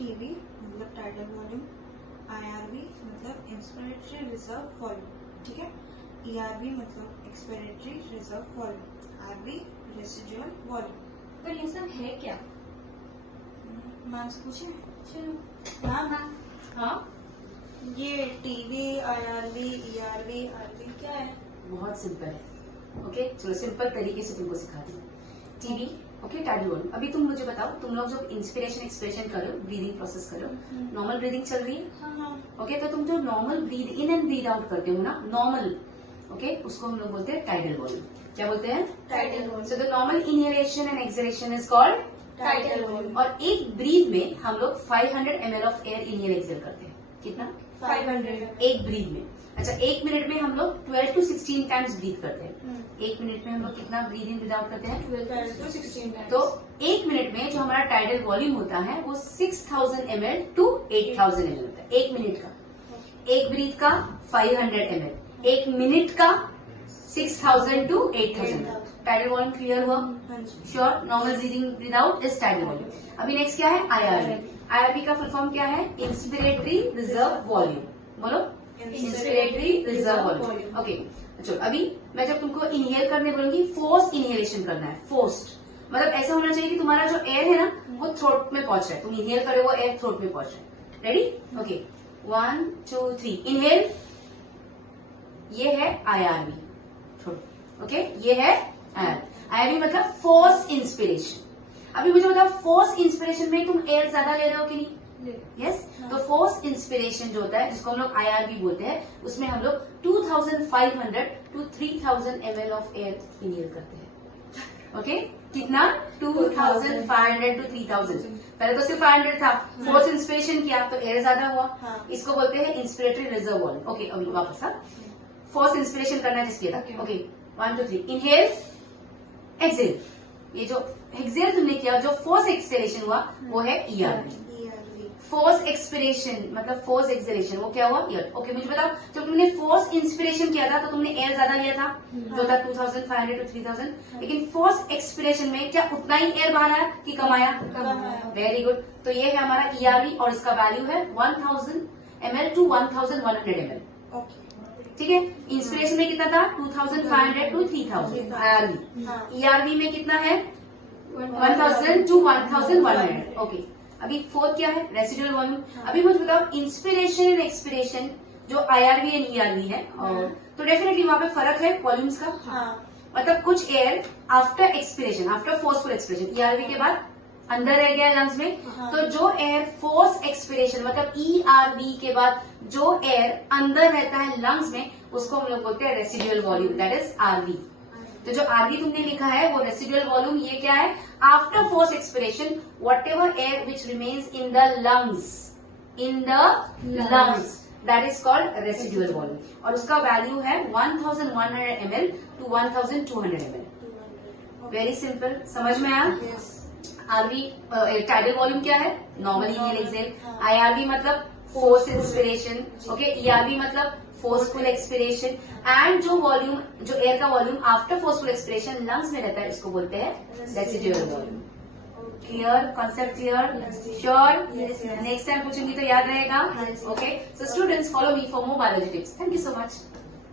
TV मतलब tidal volume, IRV मतलब inspiratory reserve volume, ठीक है। ERV मतलब expiratory reserve volume, RV residual volume. पर ये सब है क्या? मैम से पूछे। चलो। मैम हाँ, ये टीवी, IRV, ERV, RV क्या है? बहुत सिंपल है। ओके, चलो सिंपल तरीके से तुमको सिखाती हूँ। TV, okay, tidal volume. अभी तुम मुझे बताओ, तुम लोग जब इंस्पिरेशन एक्सप्रेशन कर रहे हो, ब्रीदिंग प्रोसेस कर रहे हो, नॉर्मल ब्रीदिंग चल रही है। हाँ। ओके, तो तुम जो normal breathe in and breathe out करते हो ना, नॉर्मल, ओके, उसको हम लोग बोलते हैं टाइडल वॉल्यूम। क्या बोलते हैं? Tidal volume. So the normal inhalation and exhalation is called tidal volume. और एक ब्रीद में हम लोग 500 ml of air inhale exhale करते हैं। कितना? 500। एक ब्रीद में। अच्छा, एक मिनट में हम लोग 12 to 16 टाइम्स ब्रीथ करते हैं। एक मिनट में हम लोग कितना ब्रीद इन ब्रीद आउट करते हैं? 12 to 16 टाइम्स। तो एक मिनट में जो हमारा टाइडल वॉल्यूम होता है वो 6000 ml to 8000 ml होता है, एक मिनट का। एक ब्रीथ का 500 ml, एक मिनट का 6000 to 8000 ml। Tidal volume clear हुआ? हाँ जी। Sure. Normal breathing breathe out is tidal volume. अभी नेक्स्ट क्या है? IRV। IRV का फुल फॉर्म क्या है? Inspiratory reserve volume. बोलो, इंस्पिरेटरी रिजर्व वॉल्यूम। ओके, चलो अभी मैं जब तुमको इनहेल करने बोलूंगी, फोर्स इनहेलेशन करना है। फोर्स्ड मतलब ऐसा होना चाहिए कि तुम्हारा जो एयर है ना वो थ्रोट में पहुंच रहा है। तुम इनहेल करे वो एयर थ्रोट में पहुंच रहा है। रेडी? Okay, 1 2 3 inhale. ये है IRV थ्रोट। ओके, ये है IRV मतलब फोर्स इंस्पिरेशन। अभी मुझे बताओ, फोर्स इंस्पिरेशन में तुम एयर ज्यादा ले रहे हो कि नहीं? यस। तो फोर्स इंस्पिरेशन जो होता है, जिसको हम लोग IRV बोलते हैं, उसमें हम लोग 2500 to 3000 ml of air inhale करते हैं। ओके, कितना? 2500 to 3000। पहले तो सिर्फ 500 था, फोर्स इंस्पिरेशन किया तो एयर ज्यादा हुआ। हाँ। इसको बोलते हैं इंस्पिरेटरी रिजर्व वॉल्यूम। ओके, अभी वापस आ फोर्स इंस्पिरेशन करना जिसके था। Okay, 1 2 3 inhale, exhale. ये जो एक्सेल तुमने किया, जो फोर्स एक्सेलेशन हुआ वो है ERV। फोर्स एक्सपिरेशन मतलब फोर्स एक्सेलेशन, वो क्या हुआ? ईयर। ओके, मुझे बताओ, जब तुमने फोर्स इंस्पिरेशन किया था तो तुमने एयर ज्यादा लिया था, जो था 2500 to 3000। लेकिन फोर्स एक्सपिरेशन में क्या उतना ही एयर बाहर आया कि कम आया? Very good. तो ये है हमारा ERV और इसका वैल्यू है 1000 ml to 1100 ml। ठीक है। इंस्पिरेशन में कितना था? 2500 to 3000 IRV। ERV में कितना है? 1000 to 1100। ओके, अभी फोर्थ क्या है? Residual volume. अभी मुझे बताओ, इंस्पिरेशन एंड एक्सपिरेशन जो IRV एंड ERV है, और तो डेफिनेटली वहां पे फर्क है वॉल्यूम्स का। मतलब कुछ air after expiration, after forceful expiration, ERV के बाद अंदर रह गया लंग्स में। तो जो एयर फोर्स एक्सपिरेशन मतलब ERV के बाद जो एयर अंदर रहता है लंग्स में, उसको हम लोग बोलते हैं residual volume, that is RV। तो जो RV तुमने लिखा है वो रेसिडुअल वॉल्यूम, ये क्या है? After force expiration what ever air which remains in the lungs, that is called residual volume. और उसका वैल्यू है 1100 ml to 1200 ml। Very simple, समझ में आया? RV टाइडल वॉल्यूम क्या है? Normal inhale exhale. IRV मतलब फोर्स इंस्पिरेशन। ओके, ERV मतलब फोर्सफुल एक्सपिरेशन। एंड जो वॉल्यूम, जो एयर का volume after forceful expiration lungs में रहता है, इसको बोलते हैं residual volume. Clear? Concept clear? Sure? Next time पूछूंगी तो याद रहेगा। Okay, so students follow me for more biology tips. Thank you so much.